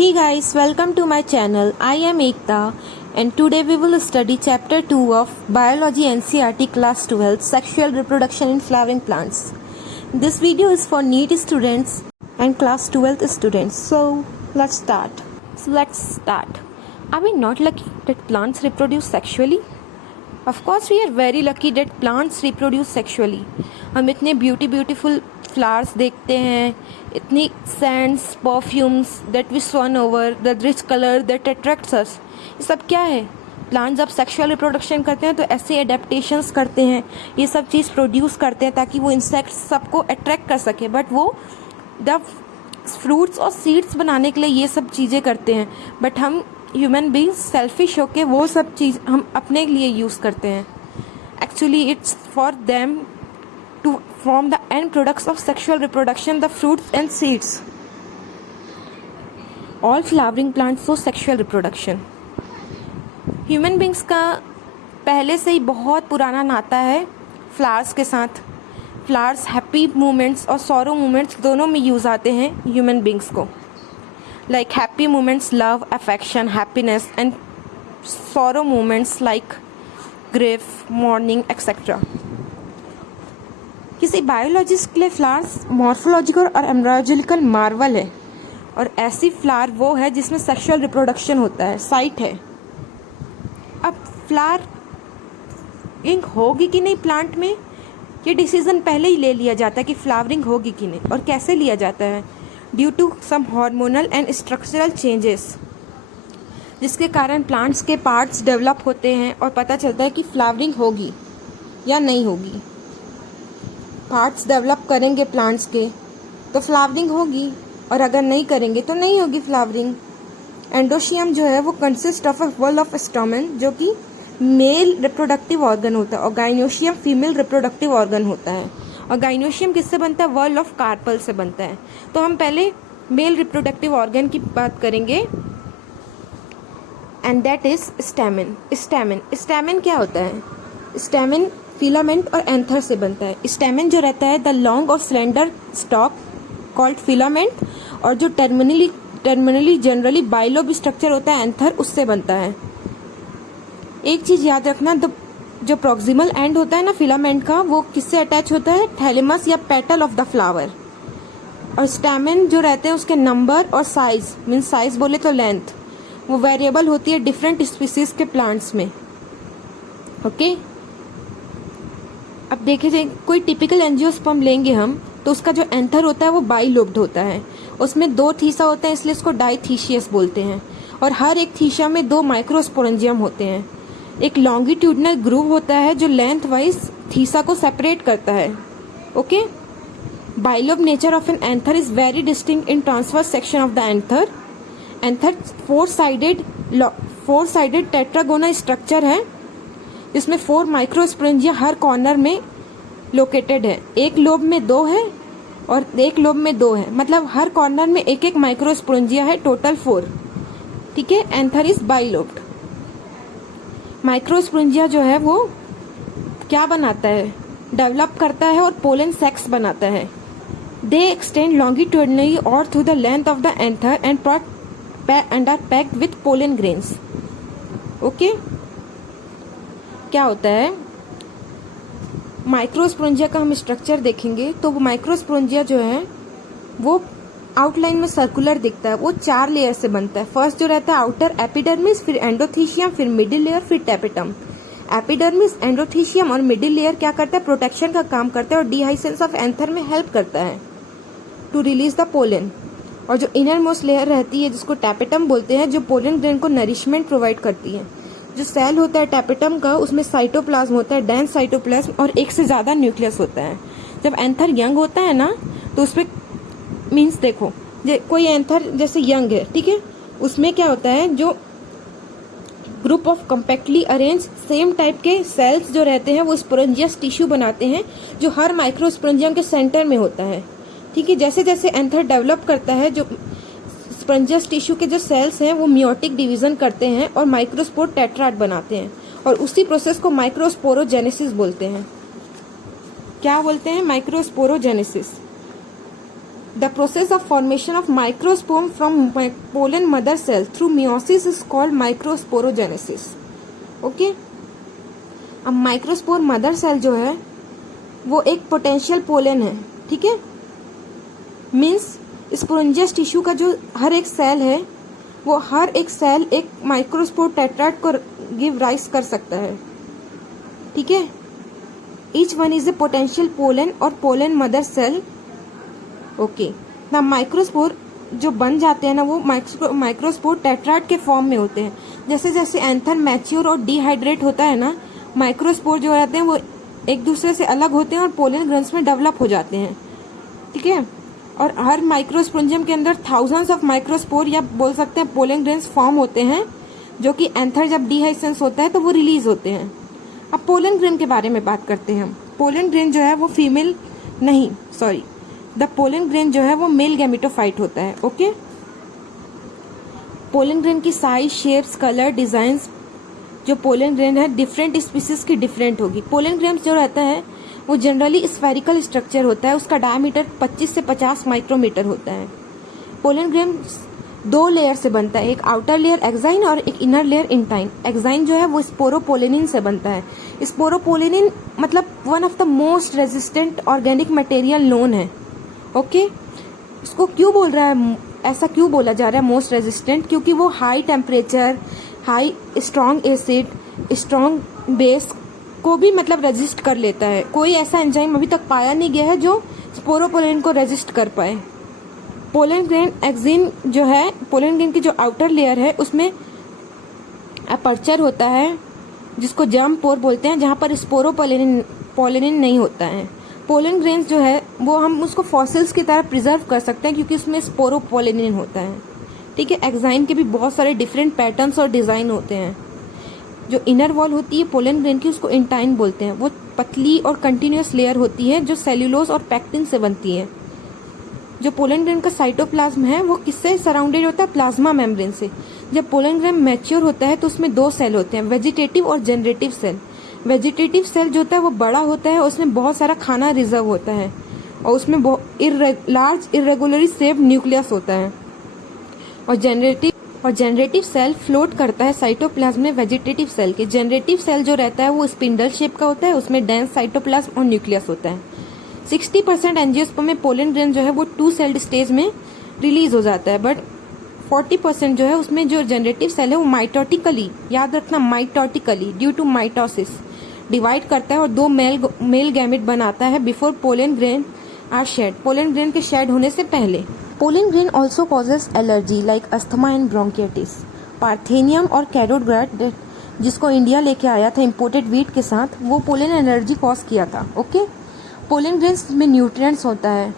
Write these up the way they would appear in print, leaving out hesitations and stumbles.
Hey guys, welcome to my channel. I am Ekta and today we will study chapter 2 of Biology NCERT class 12 Sexual Reproduction in Flowering Plants. This video is for NEET students and class 12 students. So let's start. Are we not lucky that plants reproduce sexually? Of course we are very lucky that plants reproduce sexually. हम इतने beautiful flowers देखते हैं, इतनी scents, perfumes that we swoon over, the rich colour that attracts us. ये सब क्या है? Plant जब सेक्सुअल रिप्रोडक्शन करते हैं तो ऐसे एडेप्टेशंस करते हैं, ये सब चीज़ प्रोड्यूस करते हैं ताकि वो इंसेक्ट्स सबको अट्रैक्ट कर सके. बट वो द फ्रूट्स और सीड्स बनाने के लिए ये सब चीज़ें करते हैं. बट हम ह्यूमन बींग्स सेल्फिश होके वो सब चीज़ हम अपने लिए यूज़ करते हैं. Actually it's for them to form the end products of sexual reproduction, the fruits and seeds. All flowering plants show sexual reproduction. Human beings का पहले से ही बहुत पुराना नाता है फ्लावर्स के साथ. फ्लावर्स हैप्पी मोमेंट्स और सॉरो मोमेंट्स दोनों में यूज़ आते हैं ह्यूमन बींग्स को. Like happy moments love, affection, happiness and sorrow moments like grief, morning etcetera. किसी बायोलॉजिस्ट के लिए फ्लावर्स मॉर्फोलॉजिकल और एम्ब्रियोलॉजिकल मार्वल है. और ऐसी फ्लावर वो है जिसमें सेक्सुअल रिप्रोडक्शन होता है, साइट है. अब फ्लावरिंग होगी कि नहीं प्लांट में, ये डिसीजन पहले ही ले लिया जाता है कि फ्लावरिंग होगी कि नहीं. और कैसे लिया जाता है? Due to some hormonal and structural changes, जिसके कारण प्लांट्स के पार्ट्स डेवलप होते हैं और पता चलता है कि फ्लावरिंग होगी या नहीं होगी. पार्ट्स डेवलप करेंगे प्लांट्स के तो फ्लावरिंग होगी, और अगर नहीं करेंगे तो नहीं होगी फ्लावरिंग. एंडोशियम जो है वो consist of a wall of stomium, जो कि मेल रिप्रोडक्टिव ऑर्गन होता है, और गाइनोशियम फीमेल रिप्रोडक्टिव ऑर्गन होता है. और गाइनोशियम किससे बनता है? वॉल ऑफ कार्पल से बनता है. तो हम पहले मेल रिप्रोडक्टिव ऑर्गन की बात करेंगे, and that is stamen. Stamen क्या होता है? स्टैमेन फिलामेंट और एंथर से बनता है. स्टैमेन जो रहता है द लॉन्ग और स्लेंडर स्टॉक कॉल्ड फिलामेंट, और जो टर्मिनली जनरली बाइलोब स्ट्रक्चर होता है एंथर, उससे बनता है. एक चीज याद रखना, जो प्रोक्सिमल एंड होता है ना फिलामेंट का, वो किससे अटैच होता है? थैलेमस या पेटल ऑफ द फ्लावर. और स्टैमेन जो रहते हैं उसके नंबर और साइज, मीन साइज बोले तो लेंथ, वो वेरिएबल होती है डिफरेंट स्पीसीज के प्लांट्स में. ओके अब देखिए, कोई टिपिकल एंजियोस्पर्म लेंगे हम तो उसका जो एंथर होता है वो बाइलोब्ड होता है. उसमें 2 थीसा होते हैं, इसलिए इसको डाइथीशियस बोलते हैं. और हर एक थीसा में 2 माइक्रोस्पोरेंजियम होते हैं. एक लॉन्गिट्यूडनल ग्रूव होता है जो लेंथ वाइज थीसा को सेपरेट करता है. Okay bilobe nature of an anther is very distinct in transverse section of the anther. Anther 4 sided tetragonal structure है, जिसमें 4 माइक्रोस्पोरेंजिया हर कॉर्नर में लोकेटेड है. एक लोब में 2 है और एक लोब में 2 है, मतलब हर कॉर्नर में एक माइक्रोस्पोरेंजिया है, टोटल 4. ठीक है, एंथर इज बाइलोब्ड. माइक्रोस्पोरेंजिया जो है वो क्या बनाता है? डेवलप करता है और पोलन सेक्स बनाता है. दे एक्सटेंड लॉन्गिट्यूडनली और through the length of the anther and are packed with pollen grains. Okay क्या होता है? माइक्रोस्पोरेंजिया का हम स्ट्रक्चर देखेंगे तो वो माइक्रोस्पोरेंजिया जो है वो आउटलाइन में सर्कुलर दिखता है. वो 4 लेयर से बनता है. फर्स्ट जो रहता है आउटर एपिडर्मिस, फिर एंडोथीशियम, फिर मिडिल लेयर, फिर टेपिटम. एपिडर्मिस, एंडोथीशियम और मिडिल लेयर क्या करता है? प्रोटेक्शन का काम करता है और डिहाइसेंस ऑफ एंथर में हेल्प करता है टू रिलीज द पोलन. और जो इनर मोस्ट लेयर रहती है जिसको टेपिटम बोलते हैं, जो पोलन ग्रेन को नरिशमेंट प्रोवाइड करती है. जो सेल होता है टेपिटम का, उसमें साइटोप्लाज्म होता है, डेंस साइटोप्लाज्म, और एक से ज्यादा न्यूक्लियस होता है. जब एंथर यंग होता है ना तो उसमें मीन्स देखो, कोई एंथर जैसे यंग है, ठीक है, उसमें क्या होता है? जो group of compactly arrange same type के सेल्स जो रहते हैं वो स्पोरेंजियस टिश्यू बनाते हैं, जो हर माइक्रोस्पोरेंजियम के सेंटर में होता है. ठीक है, जैसे जैसे एंथर डेवलप करता है, जो स्पंजस टिश्यू के जो सेल्स हैं वो मियोटिक डिवीजन करते हैं और माइक्रोस्पोर टेट्राड बनाते हैं, और उसी प्रोसेस को माइक्रोस्पोरोजेनेसिस बोलते हैं. क्या बोलते हैं? Microsporogenesis. The process of formation of microspore from pollen mother cell through meiosis is called microsporogenesis. Okay? अब माइक्रोस्पोर मदर सेल जो है वो एक पोटेंशियल पोलन है, ठीक है। मीन्स स्पोरेंजियस टिश्यू का जो हर एक सेल है वो हर एक सेल एक माइक्रोस्पोर टेट्राड को गिव राइज कर सकता है, ठीक है। Each one is a potential pollen और पोलन मदर सेल। ओके, ना माइक्रोस्पोर जो बन जाते हैं ना वो माइक्रोस्पोर टेट्राड के फॉर्म में होते हैं। जैसे जैसे एंथर मैच्योर और डिहाइड्रेट होता है ना, माइक्रोस्पोर जो रहते हैं वो एक दूसरे से अलग होते हैं और पोलन ग्रेन्स में डेवलप हो जाते हैं, ठीक है। और हर माइक्रोस्पोरेंजियम के अंदर थाउजेंड्स ऑफ माइक्रोस्पोर या बोल सकते हैं पोलन ग्रेन्स फॉर्म होते हैं, जो कि एंथर जब डिहाइसेंस होता है तो वो रिलीज होते हैं। अब पोलन ग्रेन के बारे में बात करते हैं हम। पोलन ग्रेन जो है वो फीमेल नहीं, सॉरी, द पोलन ग्रेन जो है वो मेल गैमेटोफाइट होता है। ओके, पोलन ग्रेन की साइज, शेप्स, कलर, डिजाइंस, जो पोलन ग्रेन है डिफरेंट स्पीसीज की डिफरेंट होगी। पोलन ग्रेन जो रहता है वो जनरली स्फेरिकल स्ट्रक्चर होता है, उसका डायमीटर 25 से 50 माइक्रोमीटर होता है। पोलन ग्रेन 2 लेयर से बनता है, एक आउटर लेयर एक्साइन और एक इनर लेयर इंटाइन। एक्साइन जो है वो स्पोरोपोलेनिन से बनता है। स्पोरोपोलेनिन मतलब one of the most resistant organic material known है। ओके, उसको क्यों बोल रहा है, ऐसा क्यों बोला जा रहा है मोस्ट रेजिस्टेंट? क्योंकि वो high temperature, high strong acid, strong base को भी मतलब रेजिस्ट कर लेता है। कोई ऐसा एंजाइम अभी तक पाया नहीं गया है जो स्पोरोपोलेनिन को रेजिस्ट कर पाए। पोलन ग्रेन एक्सिन जो है, पोलन ग्रेन की जो आउटर लेयर है उसमें अपर्चर होता है जिसको जर्म पोर बोलते हैं, जहां पर स्पोरोपोलेनिन नहीं होता है। पोलन ग्रेन्स जो है वो हम उसको फॉसिल्स की तरह प्रिजर्व कर सकते हैं क्योंकि उसमें स्पोरोपोलेनिन होता है, ठीक है। एक्साइन के भी बहुत सारे डिफरेंट पैटर्न्स और डिजाइन होते हैं। जो इनर वॉल होती है पोलन ग्रेन की उसको इंटाइन बोलते हैं। वो पतली और कंटिन्यूअस लेयर होती है जो सेल्यूलोज और पैक्टिन से बनती है। जो पोलन ग्रेन का साइटोप्लाज्म है वो किससे सराउंडेड होता है? प्लाज्मा मेम्ब्रेन से। जब पोलन ग्रेन मैच्योर होता है तो उसमें 2 सेल होते हैं, वेजिटेटिव और जनरेटिव सेल। वेजिटेटिव सेल जो होता है वो बड़ा होता है, उसमें बहुत सारा खाना रिजर्व होता है और उसमें लार्ज इरेगुलरली शेप्ड न्यूक्लियस होता है। और जनरेटिव सेल फ्लोट करता है साइटोप्लाज्म में वेजिटेटिव सेल के। जनरेटिव सेल जो रहता है वो स्पिंडल शेप का होता है, उसमें डेंस साइटोप्लाज्म और न्यूक्लियस होता है। 60% एंजियोस्पर्म में पोलन ग्रेन जो है वो 2 सेल्ड स्टेज में रिलीज हो जाता है, बट 40% जो है उसमें जो जनरेटिव सेल है वो माइटोटिकली, याद रखना mitotically, due to mitosis divide करता है और 2 मेल गैमेट बनाता है before pollen grain are shed, pollen grain के शेड होने से पहले। Pollen grain also causes allergy like asthma and bronchitis. Parthenium और कैरोट जिसको इंडिया लेके आया था इम्पोर्टेड वीट के साथ, वो पोलन एलर्जी कॉज किया था। ओके, पोलन ग्रेन्स में न्यूट्रिएंट्स होता है।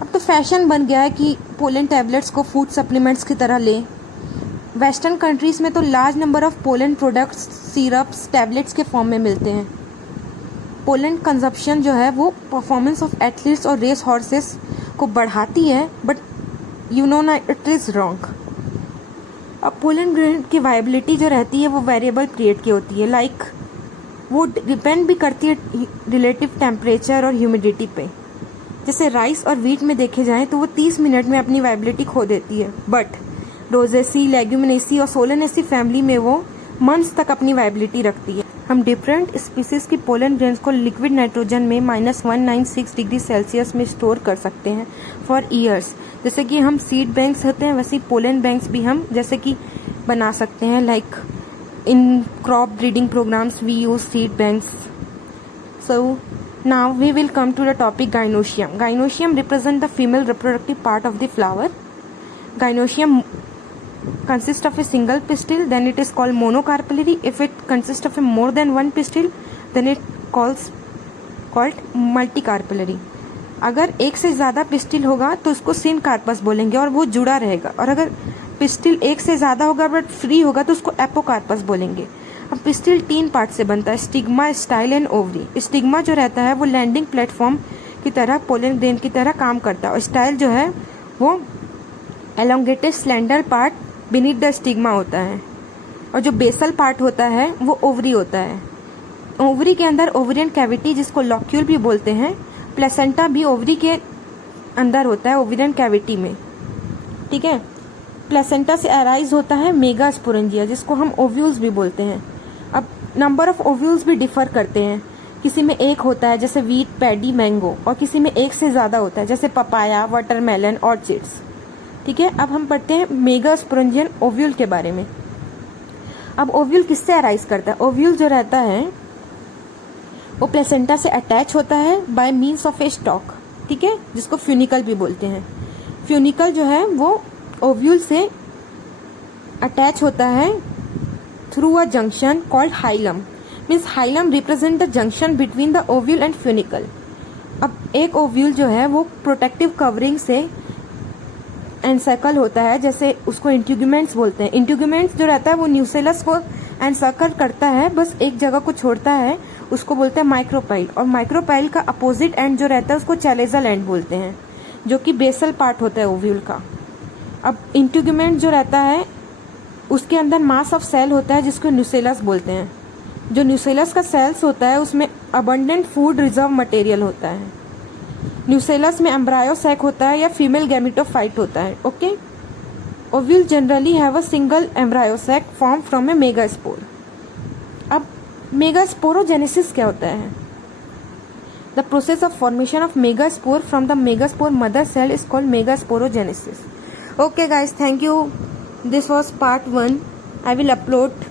अब तो फैशन बन गया है कि पोलन टैबलेट्स को फूड सप्लीमेंट्स की तरह लें। वेस्टर्न कंट्रीज में तो large number of pollen products, syrups, tablets के फॉर्म में मिलते हैं। पोलन कंजप्शन जो है वो परफॉर्मेंस ऑफ एथलीट्स और रेस हॉर्सेस को बढ़ाती है, बट यू नो ना इट इज़ रॉन्ग। अब पोलन ग्रेन की वायबिलिटी जो रहती है वो वेरिएबल पीरियड की होती है, लाइक वो डिपेंड भी करती है रिलेटिव टेम्परेचर और ह्यूमिडिटी पे। जैसे राइस और वीट में देखे जाएं तो वो 30 मिनट में अपनी वायबिलिटी खो देती है, बट रोजेसी, लेग्यूमिनेसी और सोलेनेसी फैमिली में वो मंथ्स तक अपनी वायबिलिटी रखती है। हम डिफरेंट स्पीसीज की पोलन ग्रेन्स को लिक्विड नाइट्रोजन में -196 डिग्री सेल्सियस में स्टोर कर सकते हैं फॉर ईयर्स। जैसे कि हम सीड बैंक्स होते हैं वैसे ही पोलन बैंक्स भी हम जैसे कि बना सकते हैं, like in crop breeding programs we use seed banks. So now we will come to the topic gynoecium. Gynoecium represent the female reproductive part of the flower. Gynoecium consists of a single pistil, then it is called monocarpellary. If it consists of a more than one pistil, then it called multicarpellary. अगर एक से ज़्यादा pistil होगा तो उसको syncarpous बोलेंगे और वो जुड़ा रहेगा, और अगर पिस्टिल एक से ज़्यादा होगा बट फ्री होगा तो उसको एपोकार्पस बोलेंगे। अब पिस्टिल 3 पार्ट से बनता है, stigma, style and ovary. Stigma जो रहता है वो लैंडिंग प्लेटफॉर्म की तरह पोलन ग्रेन की तरह काम करता है, और स्टाइल जो है वो elongated slender part beneath the stigma होता है, और जो बेसल पार्ट होता है वो ओवरी होता है। ओवरी के अंदर ओवरियन कैविटी जिसको लॉक्यूल भी बोलते हैं, प्लेसेंटा भी ओवरी के अंदर होता है ओविरियन कैविटी में, ठीक है। प्लेसेंटा से अराइज होता है मेगास्पोरेंजिया, जिसको हम ओव्यूल्स भी बोलते हैं। अब नंबर ऑफ ओव्यूल्स भी डिफर करते हैं, किसी में एक होता है जैसे वीट, पैडी, मैंगो, और किसी में एक से ज्यादा होता है जैसे पपाया, वाटरमेलन, ऑर्चिड्स, ठीक है। अब हम पढ़ते हैं मेगास्पोरेंजियन ओव्यूल के बारे में। अब ओव्यूल किससे अराइज करता है? ओव्यूल जो रहता है वो प्लेसेंटा से अटैच होता है bye means of A stock, ठीक है, जिसको फ्यूनिकल भी बोलते हैं। फ्यूनिकल जो है वो ओव्यूल से अटैच होता है through a junction called hilum. Means hilum represent the junction between the ovule and funicle. अब एक ओव्यूल जो है वो प्रोटेक्टिव कवरिंग से एनसर्कल होता है, जैसे उसको इंट्यूगमेंट्स बोलते हैं। इंट्यूगमेंट्स जो रहता है वो न्यूसेलस को एनसर्कल करता है, बस एक जगह को छोड़ता है, उसको बोलते हैं माइक्रोपाइल। और माइक्रोपाइल का अपोजिट एंड जो रहता है उसको चैलेजल एंड बोलते हैं, जो कि बेसल पार्ट होता है ओव्यूल का। अब इंट्यूगमेंट जो रहता है उसके अंदर मास ऑफ सेल होता है, जिसको न्यूसेलस बोलते हैं। जो न्यूसेलस का सेल्स होता है उसमें अबंडेंट फूड रिजर्व मटेरियल होता है। न्यूसेलस में एम्ब्रायो सैक होता है या फीमेल गैमेटोफाइट होता है, okay. Ovule generally have a single embryo sac form from a megaspore. अब मेगास्पोरोजेनेसिस क्या होता है? The process of formation of megaspore from the megaspore mother cell is called megasporogenesis. Okay guys, thank you. This was part 1. I will upload